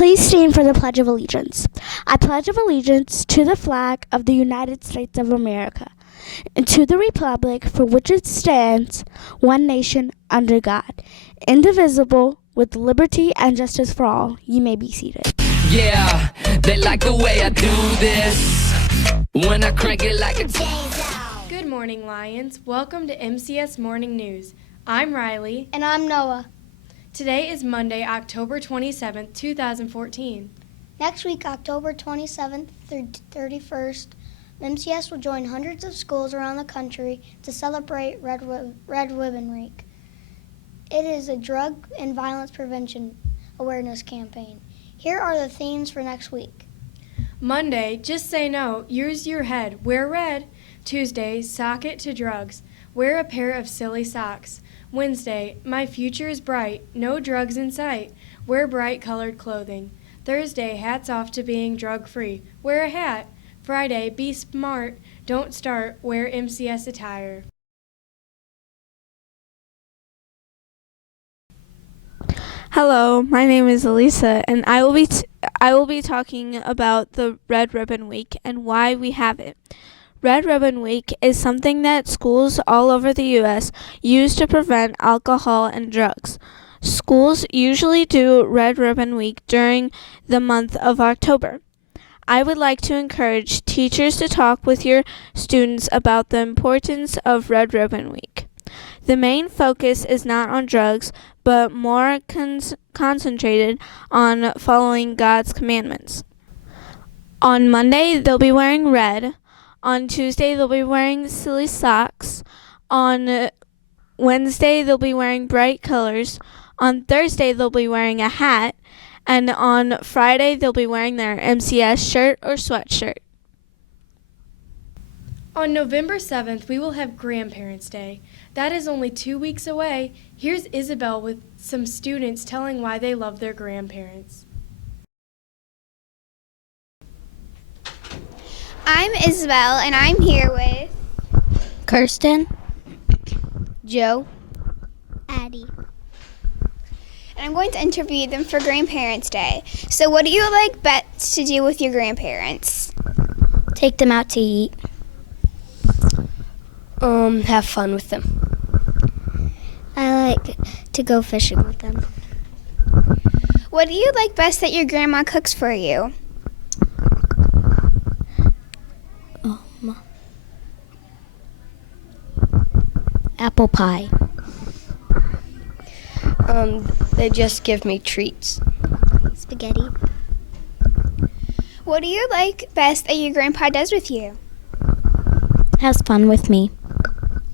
Please stand for the Pledge of Allegiance. I pledge of allegiance to the flag of the United States of America and to the republic for which it stands, one nation, under God, indivisible, with liberty and justice for all. You may be seated. Yeah, they like the way I do this when I crank it like a Good morning, Lions. Welcome to MCS Morning News. I'm Riley. And I'm Noah. Today is Monday, October 27th, 2014. Next week, October 27th through 31st, MCS will join hundreds of schools around the country to celebrate Red Ribbon Week. It is a drug and violence prevention awareness campaign. Here are the themes for next week. Monday, just say no, use your head, wear red. Tuesday, sock it to drugs, wear a pair of silly socks. Wednesday, my future is bright, no drugs in sight, wear bright colored clothing. Thursday, hats off to being drug-free, wear a hat. Friday, be smart, don't start, wear MCS attire. Hello, my name is Elisa, and I will be talking about the Red Ribbon Week and why we have it. Red Ribbon Week is something that schools all over the U.S. use to prevent alcohol and drugs. Schools usually do Red Ribbon Week during the month of October. I would like to encourage teachers to talk with your students about the importance of Red Ribbon Week. The main focus is not on drugs, but more concentrated on following God's commandments. On Monday, they'll be wearing red. On Tuesday, they'll be wearing silly socks. On Wednesday, they'll be wearing bright colors. On Thursday, they'll be wearing a hat. And on Friday, they'll be wearing their MCS shirt or sweatshirt. On November 7th, we will have Grandparents' Day. That is only 2 weeks away. Here's Isabel with some students telling why they love their grandparents. I'm Isabel, and I'm here with Kirsten, Joe, Addie. And I'm going to interview them for Grandparents' Day. So what do you like best to do with your grandparents? take them out to eat. Have fun with them. I like to go fishing with them. What do you like best that your grandma cooks for you? Apple pie. They just give me treats. Spaghetti. What do you like best that your grandpa does with you? Has fun with me.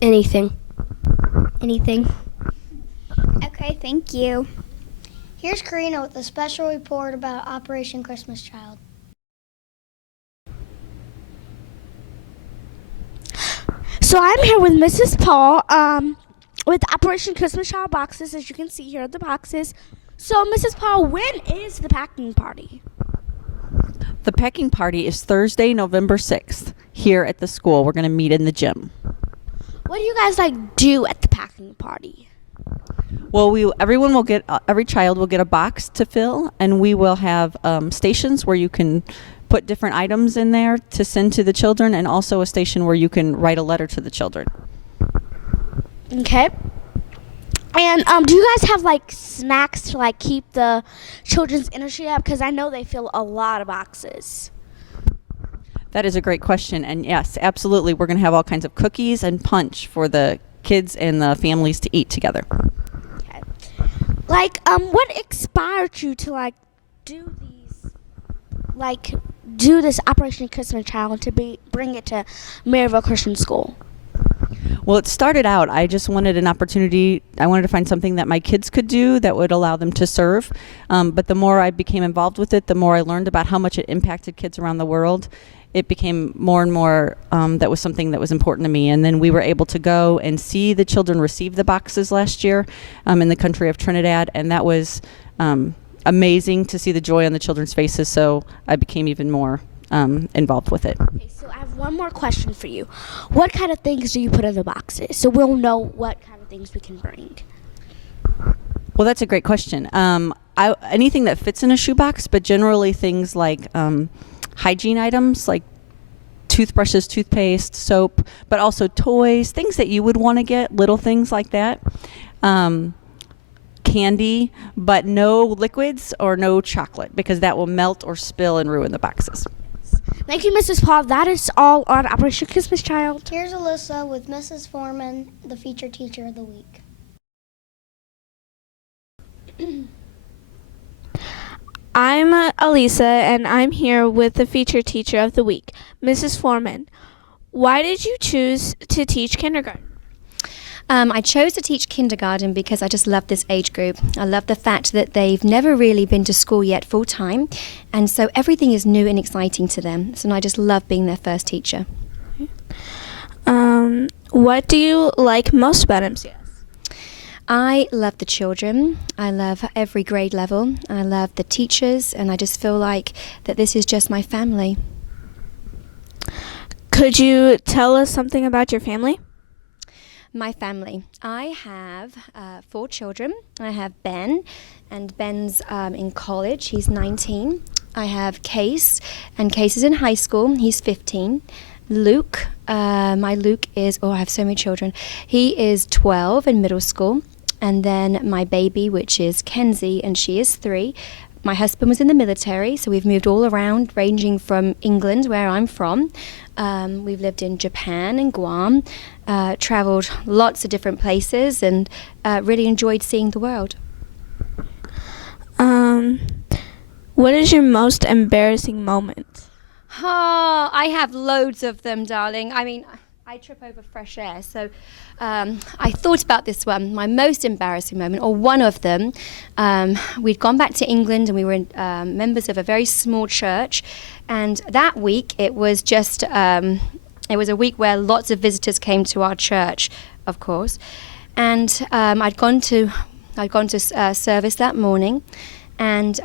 Anything. Anything. Okay, thank you. Here's Karina with a special report about Operation Christmas Child. So I'm here with Mrs. Paul with Operation Christmas Child boxes, as you can see here are the boxes. So Mrs. Paul, when is the packing party? The packing party is Thursday, November 6th, here at the school. We're going to meet in the gym. What do you guys do at the packing party? Well, everyone will get, every child will get a box to fill, and we will have stations where you can put different items in there to send to the children, and also a station where you can write a letter to the children. Okay. And do you guys have snacks to keep the children's energy up? Because I know they fill a lot of boxes. That is a great question, and yes, absolutely, we're going to have all kinds of cookies and punch for the kids and the families to eat together. Okay. What inspired you to do this Operation Christmas Child to bring it to Maryville Christian School? Well, it started out, I just wanted an opportunity. I wanted to find something that my kids could do that would allow them to serve. But the more I became involved with it, the more I learned about how much it impacted kids around the world. It became more and more that was something that was important to me. And then we were able to go and see the children receive the boxes last year in the country of Trinidad. And that was amazing to see the joy on the children's faces. So I became even more involved with it. Okay, so I have one more question for you. What kind of things do you put in the boxes so we'll know what kind of things we can bring? Well, that's a great question. anything that fits in a shoebox, but generally things like hygiene items like toothbrushes, toothpaste, soap, but also toys, things that you would want to get, little things like that. Candy, but no liquids or no chocolate, because that will melt or spill and ruin the boxes. Thank you, Mrs. Paul. That is all on Operation Christmas Child. Here's Alyssa with Mrs. Foreman, the featured teacher of the week. I'm Elisa, and I'm here with the featured teacher of the week, Mrs. Foreman. Why did you choose to teach kindergarten? I chose to teach kindergarten because I just love this age group. I love the fact that they've never really been to school yet full time, and so everything is new and exciting to them. So I just love being their first teacher. What do you like most about MCS? I love the children. I love every grade level. I love the teachers, and I just feel like that this is just my family. Could you tell us something about your family? My family. I have 4 children. I have Ben, and Ben's in college. He's 19. I have Case, and Case is in high school. He's 15. Luke, my Luke is, I have so many children. He is 12 in middle school. And then my baby, which is Kenzie, and she is 3. My husband was in the military, so we've moved all around, ranging from England, where I'm from. We've lived in Japan and Guam, traveled lots of different places, and really enjoyed seeing the world. What is your most embarrassing moment? Oh, I have loads of them, darling. I mean, I trip over fresh air, so I thought about this one. My most embarrassing moment, or one of them, we'd gone back to England and we were members of a very small church, and that week it was just, it was a week where lots of visitors came to our church, of course, and I'd gone to service that morning, and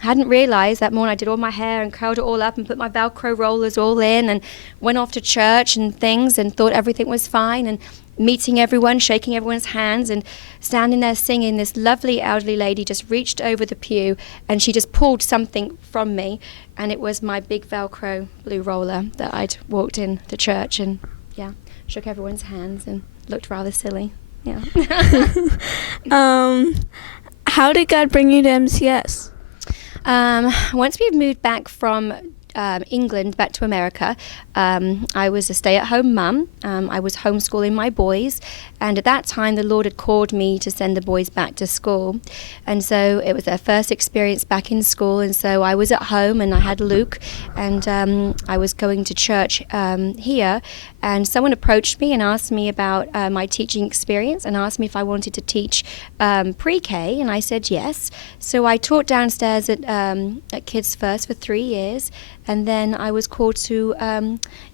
hadn't realised that morning I did all my hair and curled it all up and put my Velcro rollers all in and went off to church and things and thought everything was fine, and meeting everyone, shaking everyone's hands and standing there singing. This lovely elderly lady just reached over the pew and she just pulled something from me, and it was my big Velcro blue roller that I'd walked in to church, and shook everyone's hands and looked rather silly. How did God bring you to MCS? Once we moved back from England back to America, I was a stay-at-home mum. I was homeschooling my boys, and at that time the Lord had called me to send the boys back to school, and so it was their first experience back in school, and so I was at home and I had Luke, and I was going to church here, and someone approached me and asked me about my teaching experience and asked me if I wanted to teach pre-K, and I said yes. So I taught downstairs at Kids First for 3 years, and then I was called to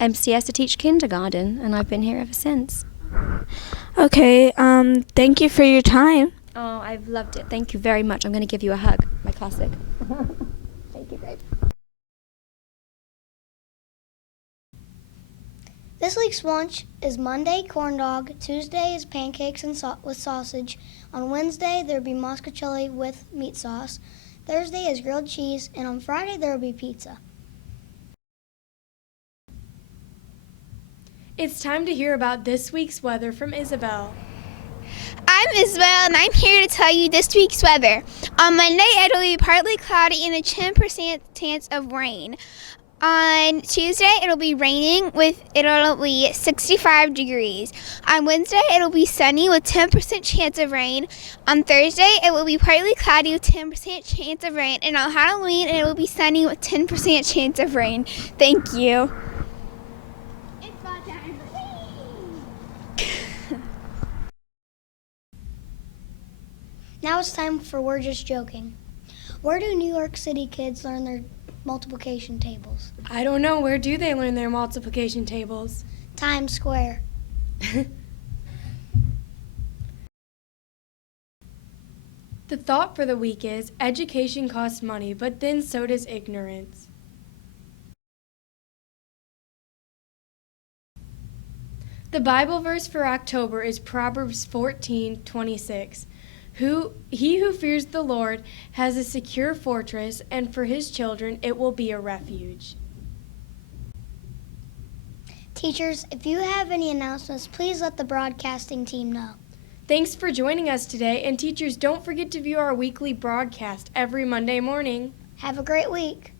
MCS to teach kindergarten, and I've been here ever since. Okay, thank you for your time. Oh, I've loved it. Thank you very much. I'm going to give you a hug, my classic. Thank you, babe. This week's lunch is Monday, corn dog. Tuesday is pancakes and with sausage. On Wednesday, there will be muscatelli with meat sauce. Thursday is grilled cheese, and on Friday, there will be pizza. It's time to hear about this week's weather from Isabel. I'm Isabel, and I'm here to tell you this week's weather. On Monday, it'll be partly cloudy and a 10% chance of rain. On Tuesday, it'll be raining it'll be 65 degrees. On Wednesday, it'll be sunny with 10% chance of rain. On Thursday, it will be partly cloudy with 10% chance of rain. And on Halloween, it will be sunny with 10% chance of rain. Thank you. Now it's time for We're Just Joking. Where do New York City kids learn their multiplication tables? I don't know. Where do they learn their multiplication tables? Times Square. The thought for the week is, education costs money, but then so does ignorance. The Bible verse for October is Proverbs 14:26. He who fears the Lord has a secure fortress, and for his children it will be a refuge. Teachers, if you have any announcements, please let the broadcasting team know. Thanks for joining us today, and teachers, don't forget to view our weekly broadcast every Monday morning. Have a great week.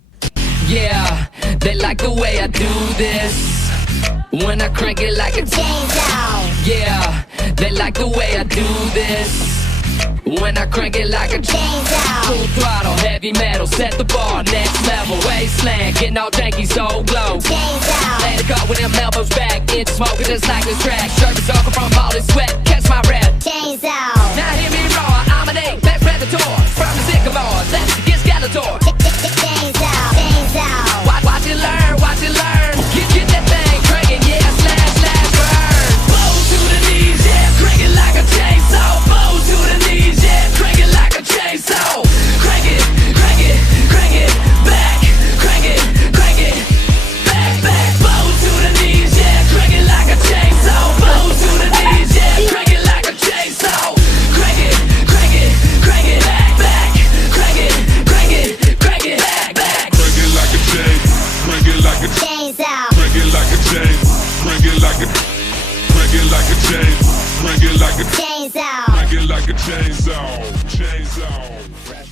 Yeah, they like the way I do this. When I crank it like a chainsaw. Yeah, they like the way I do this. When I crank it like a chainsaw. Full throttle, heavy metal, set the bar, next level. Wasteland, getting all janky, so glow. Chainsaw. Let it go with them elbows back, it's smoking just like this track. Shirt is off from all this sweat, catch my breath. Chainsaw. Now hear me roar, I'm an apex predator. From the sycamore, let's get Skeletor. Chainsaw, chainsaw. Watch it learn, watch it learn. Get that thing cranking, yeah, slash, slash, burn. Bows to the knees, yeah, crank it like a chainsaw. Bows to the knees, yeah, crank it like a chainsaw. Crank it, crank it, crank it, back, crank it, back, back. Bows to the knees, yeah, crank it like a chainsaw. Bows to the knees, yeah, crank it like a chainsaw. Crank it, back, back, crank it, back, back. Crank it like a chain, crank it like a chainsaw. Crank it like a chain, crank it like a crank it like a chain, crank it like a Chainsaw. crank it like a chainsaw, chainsaw.